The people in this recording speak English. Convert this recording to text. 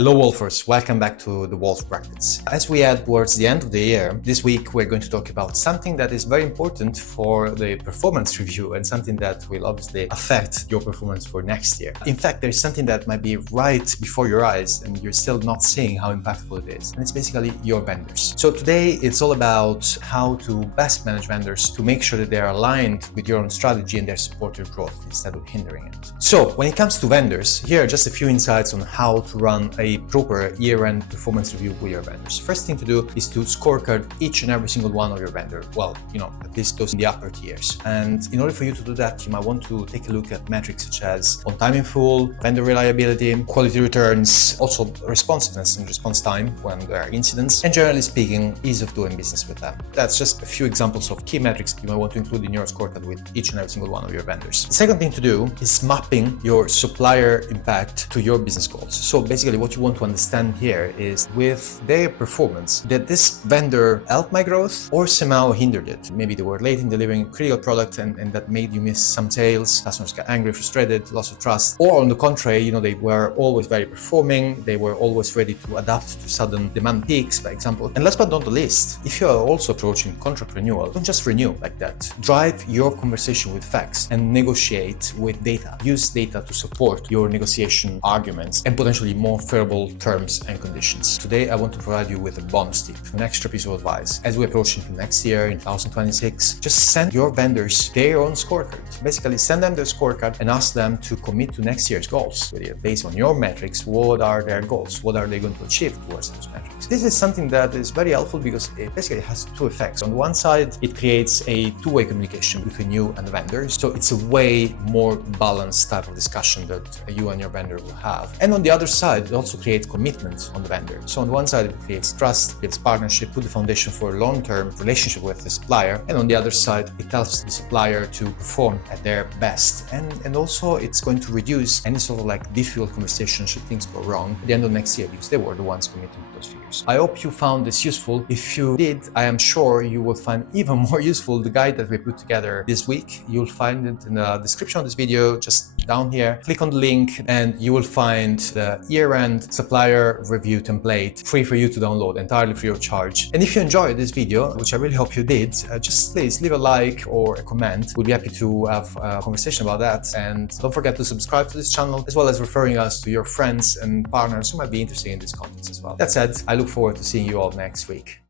Hello Wolfers, welcome back to the Wolf Brackets. As we head towards the end of the year, this week we're going to talk about something that is very important for the performance review and something that will obviously affect your performance for next year. In fact, there's something that might be right before your eyes and you're still not seeing how impactful it is. And it's basically your vendors. So today it's all about how to best manage vendors to make sure that they are aligned with your own strategy and they support your growth instead of hindering it. So when it comes to vendors, here are just a few insights on how to run a proper year-end performance review with your vendors. First thing to do is to scorecard each and every single one of your vendor. Well, at least those in the upper tiers. And in order for you to do that, you might want to take a look at metrics such as on time in full, vendor reliability, quality returns, also responsiveness and response time when there are incidents, and generally speaking, ease of doing business with them. That's just a few examples of key metrics that you might want to include in your scorecard with each and every single one of your vendors. The second thing to do is mapping your supplier impact to your business goals. So basically what you want to understand here is with their performance, did this vendor help my growth or somehow hindered it? Maybe they were late in delivering a critical product and that made you miss some sales, customers got angry, frustrated, loss of trust. Or on the contrary, they were always very performing, they were always ready to adapt to sudden demand peaks, for example. And last but not the least, if you are also approaching contract renewal, don't just renew like that. Drive your conversation with facts and negotiate with data. Use data to support your negotiation arguments and potentially more favorable terms and conditions. Today, I want to provide you with a bonus tip, an extra piece of advice. As we approach into next year, in 2026, just send your vendors their own scorecard. Basically, send them their scorecard and ask them to commit to next year's goals with you. Based on your metrics, what are their goals? What are they going to achieve towards those metrics? This is something that is very helpful because it basically has two effects. On the one side, it creates a two-way communication between you and the vendors. So it's a way more balanced type of discussion that you and your vendor will have. And on the other side, it also creates commitment on the vendor. So on the one side, it creates trust, builds partnership, put the foundation for a long-term relationship with the supplier. And on the other side, it helps the supplier to perform at their best. And also it's going to reduce any sort of difficult conversation should things go wrong at the end of next year because they were the ones committing to those figures. I hope you found this useful. If you did, I am sure you will find even more useful the guide that we put together this week. You'll find it in the description of this video, just down here. Click on the link and you will find the year-end supplier review template free for you to download, entirely free of charge. And if you enjoyed this video, which I really hope you did, just please leave a like or a comment. We'll be happy to have a conversation about that. And don't forget to subscribe to this channel, as well as referring us to your friends and partners who might be interested in this content as well. That said, I look forward to seeing you all next week.